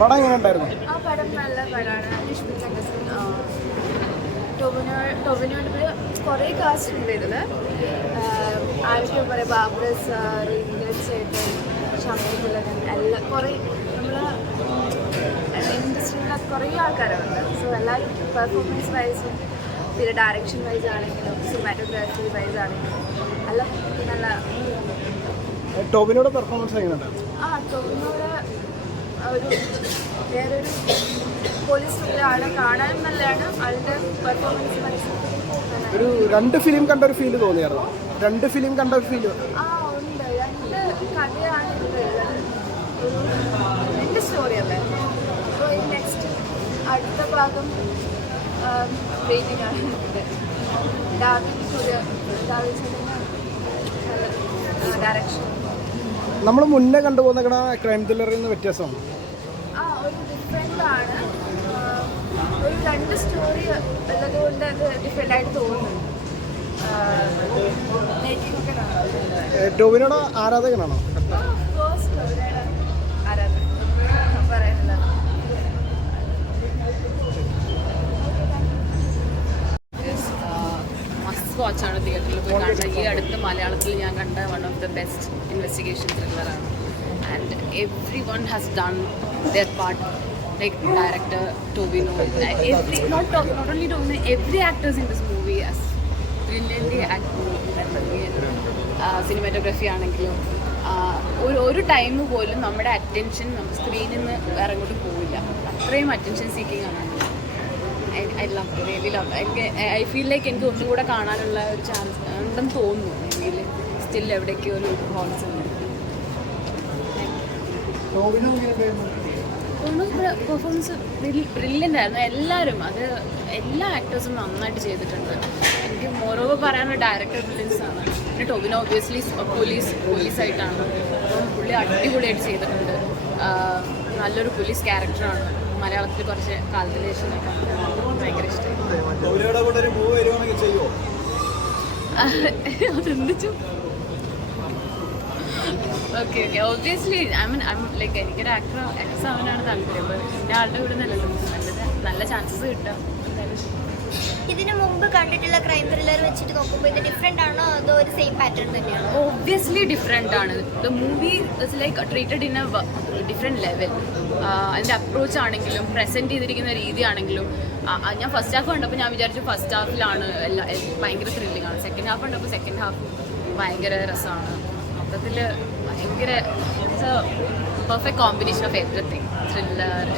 പടം എങ്ങനെ ഉണ്ടായിരുന്നു? ആ പടം നല്ല പടമാണ്. ടോവിനോട് കുറേ കാസ്റ്റ് ഉണ്ട് ഇതിൽ. ആരൊക്കെ പറയാം, ബാബ്ര സാർ, ഇന്ദ്രൻ ചേട്ടൻ, ശാന്തിലകൻ, എല്ലാം കുറേ നമ്മളെ ഇൻഡസ്ട്രിയിലെ കുറേ ആൾക്കാരുണ്ട്. സോ എല്ലാവരും പെർഫോമൻസ് വൈസും പിന്നെ ഡയറക്ഷൻ വൈസ് ആണെങ്കിലും സിനിമാറ്റോഗ്രാഫി വൈസ് ആണെങ്കിലും എല്ലാം നല്ല. ടോവിനോയുടെ പെർഫോമൻസ് എങ്ങനെയുണ്ട്? ടോവിനോട് ഒരു വേറൊരു പോലീസ് ആളെ കാണാനും നല്ലതാണ്. ആളുടെ പെർഫോമൻസ് വൈസ് ഒരു 2 ഫിലിം കണ്ട ഒരു ഫീല് തോന്നിയായിരുന്നു. 2 ഫിലിം കണ്ട ഒരു ഫീല് ഉണ്ട്. 2 കഥയാണ് ഇതിലുള്ളത്. ഒരു 2 സ്റ്റോറിയല്ലേ. അപ്പോൾ ഈ നെക്സ്റ്റ് അടുത്ത ഭാഗം വെയിറ്റിംഗ് ആണ്. ഡയറക്ഷൻ നമ്മൾ മുന്നേ കണ്ടുപോകുന്ന ക്രൈം ത്രില്ലറിൽ നിന്ന് വ്യത്യാസമാണ്. ഒരു ഡിഫറെൻ്റ് ആണ്. ഒരു 2 സ്റ്റോറി ഉള്ളത് കൊണ്ട് അത് ഡിഫറെൻ്റ് ആയിട്ട് തോന്നുന്നു. ടോവിനോയുടെ ആരാധകനാണോ? ആരാധകൻ പറയാനില്ല. വാച്ചാണ് തിയേറ്ററിൽ പോയി കാണുന്നത്. ഈ അടുത്ത് മലയാളത്തിൽ ഞാൻ കണ്ട one of the best investigation ത്രില്ലറാണ്. And everyone has done their part. Like director Tovino, not only Tobino, every actors in this movie has brilliantly acted. Cinematography ആണെങ്കിലും ഒരു ടൈം പോലും നമ്മുടെ അറ്റൻഷൻ സ്ക്രീനിൽ നിന്ന് വേറെ അങ്ങോട്ട് പോവില്ല. അത്രയും അറ്റൻഷൻ സീക്കിംഗ് ആണ്. I love, really love. I feel like എനിക്ക് ഒന്നും കൂടെ കാണാനുള്ള ഒരു ചാൻസ് ഉണ്ടെന്ന് തോന്നുന്നു. എങ്കിൽ സ്റ്റിൽ എവിടേക്കോ ഒരു ഹോൾസ് ഉണ്ട്. പെർഫോമൻസ് ബ്രില്യൻ്റ് ആയിരുന്നു. എല്ലാവരും എല്ലാ ആക്ടേഴ്സും നന്നായിട്ട് ചെയ്തിട്ടുണ്ട്. എനിക്ക് മോറോവർ പറയാനുള്ള ഡയറക്ടർ ബ്രില്യൻസ് ആണ്. പിന്നെ ടോവിനോ ഒബ്വിയസ്ലി പോലീസായിട്ടാണ്. അപ്പം പുള്ളി അടിപൊളിയായിട്ട് ചെയ്തിട്ടുണ്ട്. നല്ലൊരു പോലീസ് ക്യാരക്ടറാണ്. മലയാളത്തിൽ കുറച്ച് കാലത്തിന് ശേഷം ഭയങ്കര ഇഷ്ടമായി. അതെന്തിച്ചു ഓക്കെ ഒബ്വിയസ്ലി ലൈക്ക് എനിക്കൊരു ആക്ട്രസ് ആവാനാണ് താല്പര്യം. അപ്പോൾ പിന്നെ ആളുടെ കൂടെ നല്ല ചാൻസസ് കിട്ടാം. ഇതിനു മുമ്പ് കണ്ടിട്ടുള്ള ക്രൈം ത്രില്ലർ വെച്ചിട്ട് നോക്കുമ്പോൾ ഇത് ഡിഫറെൻ്റ് ആണോ അതോ ഒരു സെയിം പാറ്റേൺ തന്നെയാണോ? ഒബ്വിയസ്ലി ഡിഫറെൻ്റ് ആണ്. The movie is like treated in A different level. അതിൻ്റെ അപ്രോച്ച് ആണെങ്കിലും പ്രസൻറ്റ് ചെയ്തിരിക്കുന്ന രീതി ആണെങ്കിലും. ഞാൻ ഫസ്റ്റ് ഹാഫ് കണ്ടപ്പോൾ ഞാൻ വിചാരിച്ചു ഫസ്റ്റ് ഹാഫിലാണ് ഭയങ്കര ത്രില്ലിംഗ് ആണ്. സെക്കൻഡ് ഹാഫ് കണ്ടപ്പോൾ സെക്കൻഡ് ഹാഫ് ഭയങ്കര രസമാണ്. മൊത്തത്തിൽ ഭയങ്കര perfect combination of everything. Thriller,